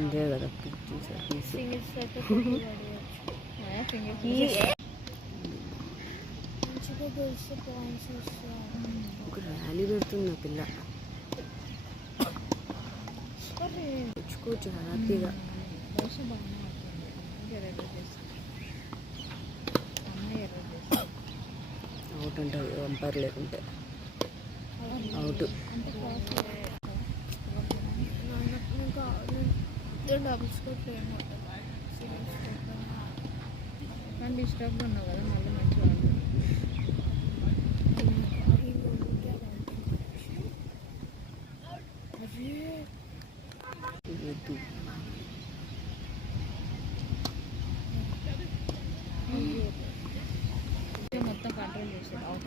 ఇదే కదా ఒక ర్యాలీ పెడుతుంది ఆ పిల్ల. తెచ్చుకోవచ్చు హ్యాపీగా. అవుట్ ఉంటుంది వంపర్ లేకుంటే అవుట్. డిస్టర్బ్ ఉన్నావు కదా మళ్ళీ మంచిగా మొత్తం కంట్రోల్ చేసేది అవుట్.